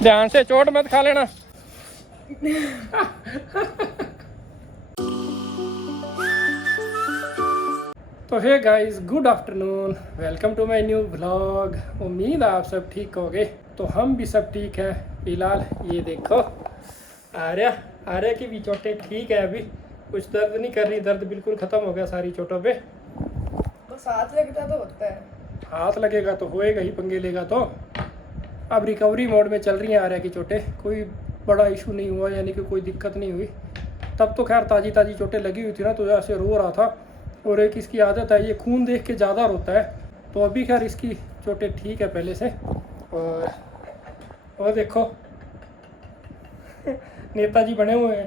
ध्यान से, चोट मत खा लेना। तो hey guys, good afternoon, welcome to my new vlog. उम्मीद है आप सब ठीक होगे। तो हम भी सब ठीक है फिलहाल। ये देखो आर्या की भी चोटें ठीक है, अभी कुछ दर्द नहीं कर रही, दर्द बिल्कुल ख़त्म हो गया सारी चोटों पे। बस हाथ लगता तो होता है, हाथ लगेगा तो होएगा ही, पंगे लेगा तो। अब रिकवरी मोड में चल रही हैं आर्या की चोटें, कोई बड़ा इशू नहीं हुआ, यानी कि कोई दिक्कत नहीं हुई। तब तो खैर ताज़ी चोटें लगी हुई थी ना, तो ऐसे रो रहा था। और एक इसकी आदत है, ये खून देख के ज़्यादा रोता है, तो अभी खैर इसकी चोटें ठीक है पहले से। और देखो नेताजी बने हुए हैं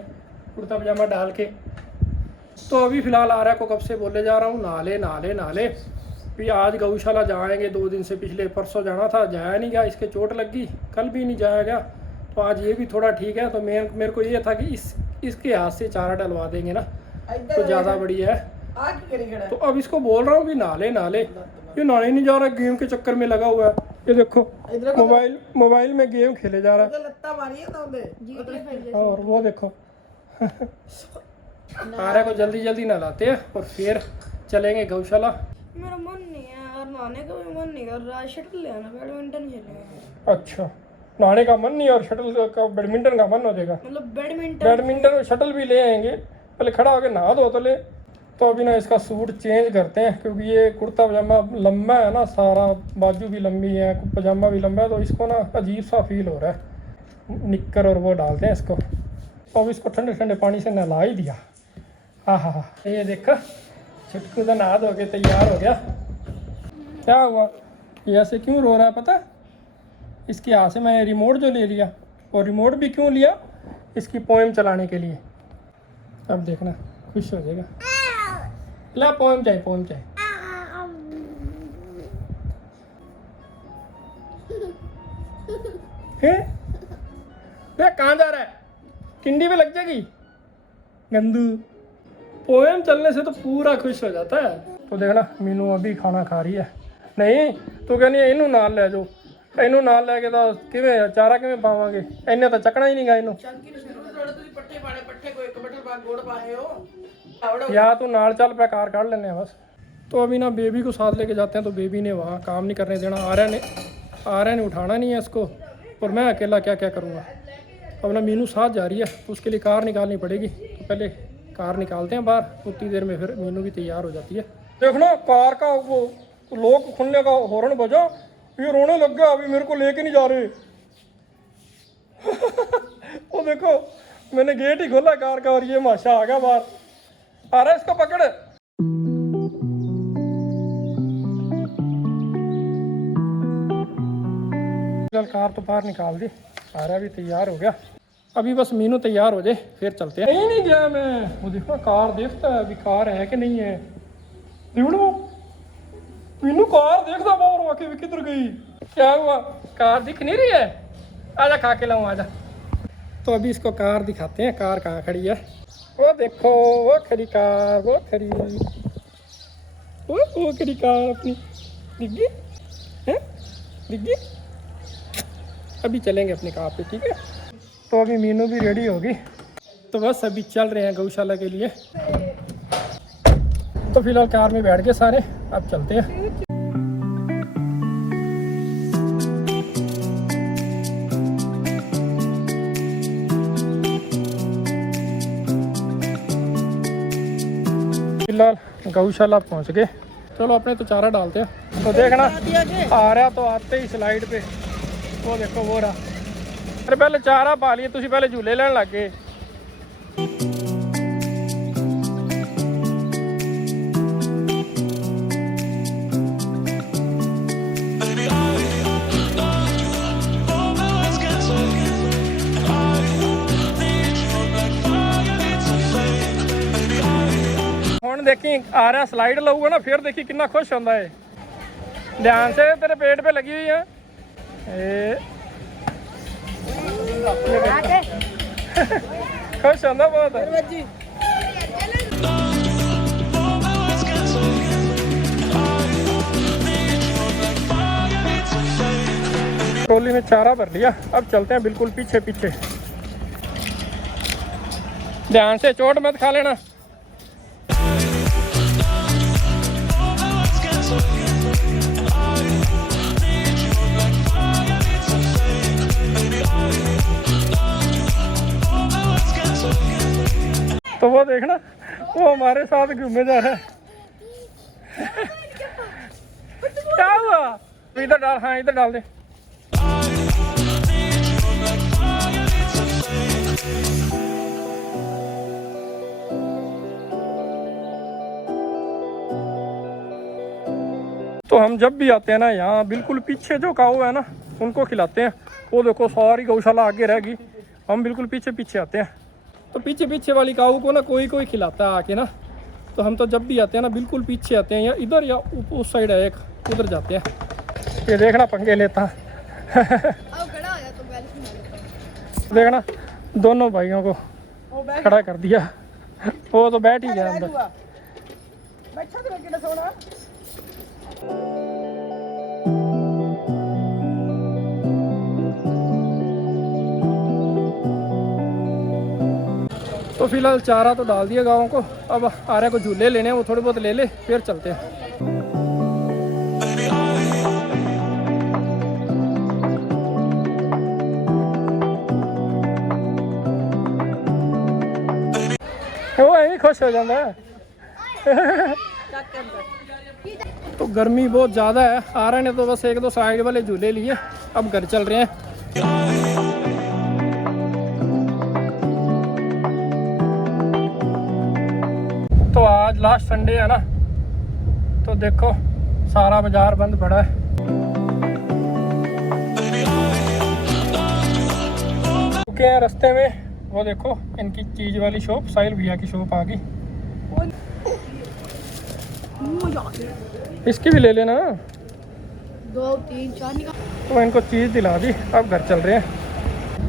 कुर्ता पजामा डाल के। तो अभी फ़िलहाल आर्या को कब से बोले जा रहा हूँ नहा ले। भी आज गौशाला जाएंगे, 2 दिन से, पिछले परसों जाना था, जाया नहीं गया, इसके चोट लग गई, कल भी नहीं जाया गया। तो आज ये भी थोड़ा ठीक है, तो मेरे को ये था कि इसके हाथ से चारा डलवा देंगे ना तो ज़्यादा बढ़िया है। तो अब इसको बोल रहा हूँ कि नहा ले। ये नहाने नहीं जा रहा, गेम के चक्कर में लगा हुआ है। ये देखो मोबाइल में गेम खेले जा रहा है। और वो देखो आर्या को जल्दी नहलाते हैं और फिर चलेंगे गौशाला। मेरा मन नहीं है और नहाने का भी मन नहीं कर रहा। शटल ले आना, बैडमिंटन खेलेंगे। अच्छा, नहाने का मन नहीं और शटल का, बैडमिंटन का मन हो जाएगा। मतलब बैडमिंटन और शटल भी ले आएंगे, पहले खड़ा होकर नहा दो तो ले। तो अभी ना इसका सूट चेंज करते हैं, क्योंकि ये कुर्ता पजामा लंबा है ना, सारा बाजू भी लंबी है, पजामा भी लंबा है, तो इसको ना अजीब सा फील हो रहा है। निक्कर और वो डालते हैं इसको। तो अब इसको ठंडे पानी से नहला ही दिया। हाँ, ये देखो छुटकू तो नहा धो के तैयार हो गया। क्या हुआ, ये ऐसे क्यों रो रहा है पता? इसके हाथ से मैं रिमोट जो ले लिया, और रिमोट भी क्यों लिया? इसकी पोएम चलाने के लिए। अब देखना खुश हो जाएगा। ला पोएम चाहिए। कहाँ जा रहा है? किंडी पे लग जाएगी गंदू। पोएम चलने से तो पूरा खुश हो जाता है। तो देखना मीनू अभी खाना खा रही है। नहीं तो कहनी है इनू नाल ले जाओ, इनू नाल लेके तो किवें चारा किवें पावांगे, इन्हें तो चकना ही नहीं गा इनू। या तो नाल चल पे कार काट लेने बस। तो अभी ना बेबी को साथ लेके जाते हैं, तो बेबी ने वहाँ काम नहीं करने देना। आर्या ने उठाना नहीं है इसको, और मैं अकेला क्या करूँगा। अब ना मीनू साथ जा रही है, तो उसके लिए कार निकालनी पड़ेगी। तो पहले कार निकालते हैं बाहर, उतनी देर में फिर मीनू भी तैयार हो जाती है। देखना कार का वो लॉक खुलने का हॉर्न बजा, ये रोने लग गया, अभी मेरे को लेके नहीं जा रहे। वो देखो मैंने गेट ही खोला कार का और ये माशा आ गया बाहर। आ रहा है, इसको पकड़। चल कार तो बाहर निकाल दी, आ रहा भी तैयार हो गया। अभी बस मीनू तैयार हो जाए फिर चलते हैं। नहीं गया मैं, वो देखो कार देखता है अभी कार है कि नहीं है। मीनू कार देखता बाहर आके किधर गई, क्या हुआ? कार दिख नहीं रही है? आजा खा के लाऊं, आजा। तो अभी इसको कार दिखाते हैं, कार कहाँ खड़ी है। वो देखो वो खड़ी कार, वो खड़ी कार अपनी दिख गई है, दिख गई। अभी चलेंगे अपनी कार पे, ठीक है। तो अभी मीनू भी रेडी होगी, तो बस अभी चल रहे हैं गौशाला के लिए। तो फिलहाल कार में बैठ गए सारे, अब चलते हैं। फिलहाल गौशाला पहुंच गए, चलो अपने तो चारा डालते हैं। तो देखना आ रहा तो आते ही स्लाइड पे, वो देखो वो रहा। अरे पहले चारा पा लिए, तुसी पहले झूले लेने लग गए। ਹੁਣ देखी आ रहा स्लाइड लाऊगा ना, फिर देखी कितना खुश होता है। ध्यान से, तेरे पेट पे लगी हुई है। खुश होता बहुत है। ट्रॉली में चारा भर लिया, अब चलते हैं बिल्कुल पीछे पीछे। ध्यान से, चोट मत खा लेना। तो वो देखना, वो हमारे साथ घूमे जा रहा है। क्या हुआ? इधर डाल, हाँ इधर डाल दे। तो हम जब भी आते हैं ना यहाँ, बिल्कुल पीछे जो काऊ है ना उनको खिलाते हैं। वो देखो सारी गौशाला आगे रहेगी, हम बिल्कुल पीछे पीछे आते हैं। तो पीछे पीछे वाली काऊ को ना कोई कोई खिलाता है आके ना। तो हम तो जब भी आते हैं ना बिल्कुल पीछे आते हैं, या इधर या उस साइड है एक, उधर जाते हैं। ये देखना पंगे लेता देखना दोनों भाइयों को खड़ा कर दिया, वो तो बैठ ही गया अंदर। तो फिलहाल चारा तो डाल दिया गाँव को, अब आर्या को झूले लेने हैं, वो थोड़े बहुत ले ले फिर चलते हैं। वो यही खुश हो जाता है। तो गर्मी बहुत ज़्यादा है, आर्या ने तो बस एक दो साइड वाले झूले लिए, अब घर चल रहे हैं। तो आज लास्ट संडे है ना, तो देखो सारा बाजार बंद पड़ा है। रुके हैं रास्ते में, वो देखो इनकी चीज वाली शॉप, साहिल भैया की शॉप आ गई। इसकी भी ले लेना, 2 3 4 निकाल। तो इनको चीज़ दिला दी, अब घर चल रहे हैं।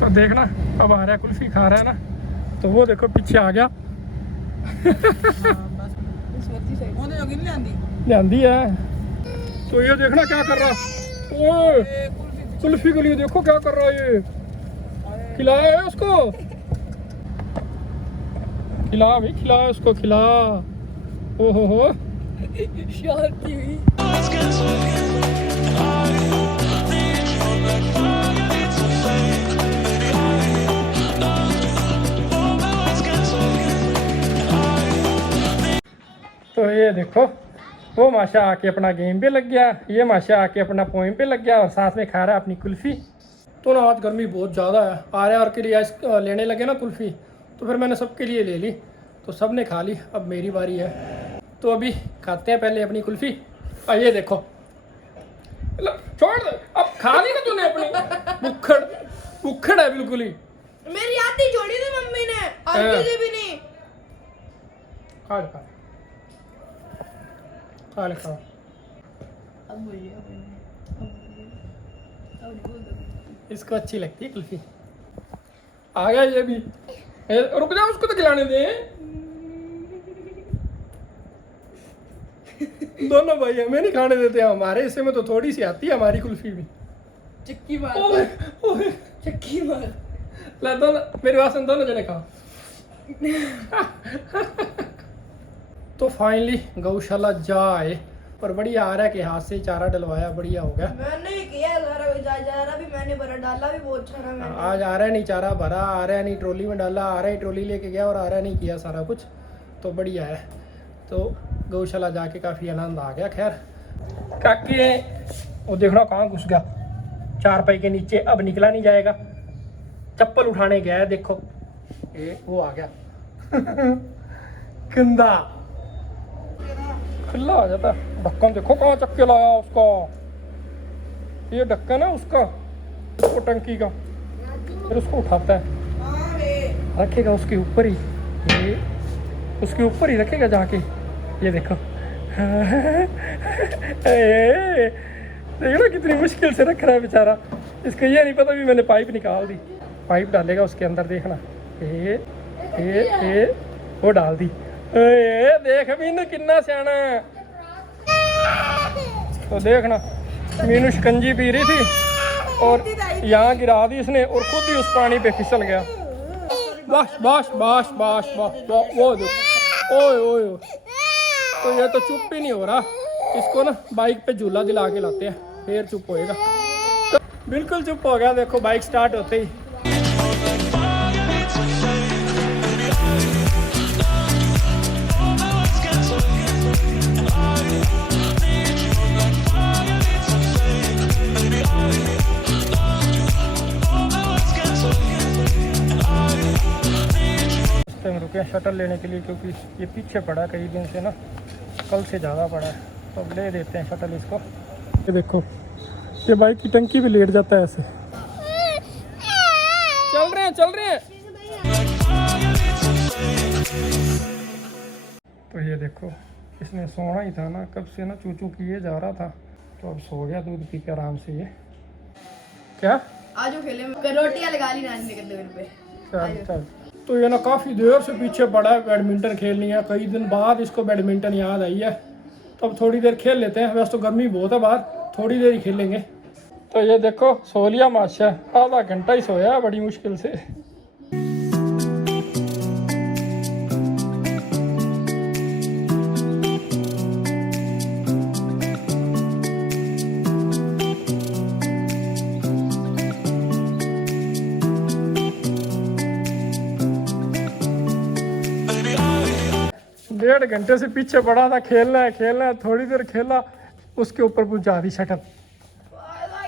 तो देखना अब आ रहा है, कुल्फी खा रहा है ना, तो वो देखो पीछे आ गया। ध्यान है। तो ये देखना क्या कर रहा है, ओए कुल्फी के लिए देखो क्या कर रहा है ये। खिलाया है उसको, खिला भाई, खिला उसको, खिला। ओहो हो शांति हुई। तो ये देखो वो माशा आके अपना गेम पे लग गया, ये माशा आके अपना पोइम पे लग गया, और साथ में खा रहा है अपनी कुल्फ़ी। तो ना आज गर्मी बहुत ज़्यादा है, आर्या और के लिए लेने लगे ना कुल्फ़ी, तो फिर मैंने सबके लिए ले ली, तो सब ने खा ली, अब मेरी बारी है। तो अभी खाते हैं पहले अपनी कुल्फ़ी। ये देखो, छोड़ दे, अब खा ली ना तूने अपनी। बुक्खड़ है बिल्कुल ही। मेरी आती छोड़ी थी मम्मी ने, और किसी भी नहीं। खा ले खाओ। इसको अच्छी लगती है कुल्फी। आ गया ये भी, रुक जा उसको तो खिलाने दे। दोनों भाई हमें नहीं खाने देते, हमारे हिस्से में तो थोड़ी सी आती है हमारी कुल्फी भी। चक्की मार, चक्की मार। ला दोनों मेरे वास्ते दोनों जने खाओ। तो फाइनली गौशाला जाए, और बढ़िया आ रहा है कि हाथ से चारा डलवाया, बढ़िया हो गया। मैंने ही किया सारा, चारा भी मैंने भरा, डाला भी बहुत सारा मैंने। आज आ रहा है नहीं चारा भरा, आ रहा है नहीं ट्रॉली में डाला, आ रहा है ट्रॉली लेके गया, और आ रहा है नहीं किया सारा कुछ, तो बढ़िया है। तो गौशाला जाके काफ़ी आनंद आ गया। खैर काकी है वो देखना कहाँ घुस गया, चारपाई के नीचे, अब निकला नहीं जाएगा। चप्पल उठाने गया है, देखो ये वो आ गया। गंदा खुला आ जाता। ढक्कन देखो कहाँ चक्के के लाया उसका, ये ढक्कन है उसका, उसको टंकी का, फिर उसको उठाता है, रखेगा उसके ऊपर ही, ये उसके ऊपर ही रखेगा जाके। ये देखो देखो कितनी मुश्किल से रख रहा है बेचारा, इसको ये नहीं पता भी मैंने पाइप निकाल दी। पाइप डालेगा उसके अंदर, देखना ए वो डाल दी। देख मीनू कितना सियाना है। तो देखना मीनू शिकंजी पी रही थी, और यहाँ गिरा दी इसने और खुद ही उस पानी पे फिसल गया। बस बस बस बस बस वो देखो, ओए ओए ओए। तो ये तो चुप ही नहीं हो रहा, इसको ना बाइक पे झूला दिला के लाते हैं फिर चुप होएगा। तो बिल्कुल चुप हो गया, देखो बाइक स्टार्ट होते ही। हम रुके शटल लेने के लिए क्योंकि ये पीछे पड़ा कई दिन से ना, कल से ज़्यादा पड़ा है, तो अब ले देते हैं शटल इसको। ये देखो ये बाइक की टंकी भी लेट जाता है ऐसे। चल रहे हैं। तो ये देखो इसने सोना ही था ना, कब से ना चू चू किए जा रहा था, तो अब सो गया दूध पी के आराम से। ये क्या आज खेले रोटियां लगा ली नानी ने कितने पे। चल। तो ये ना काफ़ी देर से पीछे पड़ा है, बैडमिंटन खेलनी है, कई दिन बाद इसको बैडमिंटन याद आई है, तो अब थोड़ी देर खेल लेते हैं। वैसे तो गर्मी बहुत है बाहर, थोड़ी देर ही खेलेंगे। तो ये देखो सो लिया माशा, आधा घंटा ही सोया बड़ी मुश्किल से। डेढ़ घंटे से पीछे पड़ा था, खेलना है, थोड़ी देर खेला, उसके ऊपर बुझा दी शटल।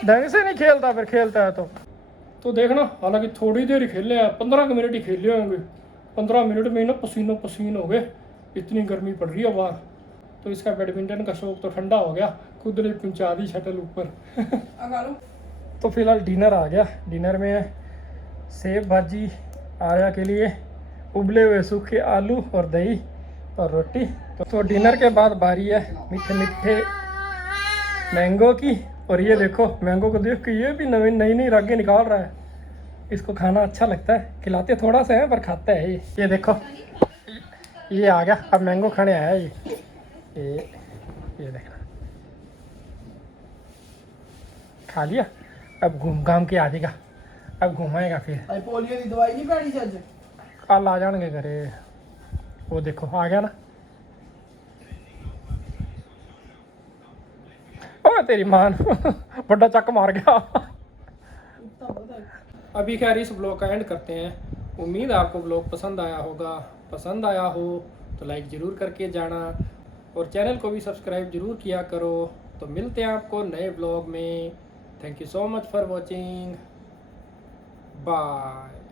ढंग से नहीं खेलता, फिर खेलता है तो देखना। हालांकि थोड़ी देर ही खेले हैं, 15 मिनट ही खेले होंगे। 15 मिनट में ना पसीनो पसीन हो गए, इतनी गर्मी पड़ रही है बाहर। तो इसका बैडमिंटन का शौक तो ठंडा हो गया, खुद ने पहुँचा दी शटल ऊपर। तो फिलहाल डिनर आ गया। डिनर में सेब भाजी आर्या के लिए, उबले हुए सूखे आलू और दही और रोटी। तो डिनर के बाद बारी है मीठे मीठे मैंगो की। और ये देखो मैंगो को देख के ये भी नई रागे निकाल रहा है। इसको खाना अच्छा लगता है, खिलाते थोड़ा सा है पर खाता है ये देखो ये आ गया, अब मैंगो खाने आया ये देखना, खा लिया। अब घूम घाम के आ जाएगा, अब घुमाएगा फिर। पोलियो की दवाई नहीं पैनी सच कल आ जाएंगे घरे। वो देखो आ गया ना, ओ तेरी मान बड़ा चक मार गया। अभी खैर इस ब्लॉग का एंड करते हैं। उम्मीद है आपको ब्लॉग पसंद आया होगा। पसंद आया हो तो लाइक ज़रूर करके जाना और चैनल को भी सब्सक्राइब ज़रूर किया करो। तो मिलते हैं आपको नए ब्लॉग में। Thank you so much for watching, bye.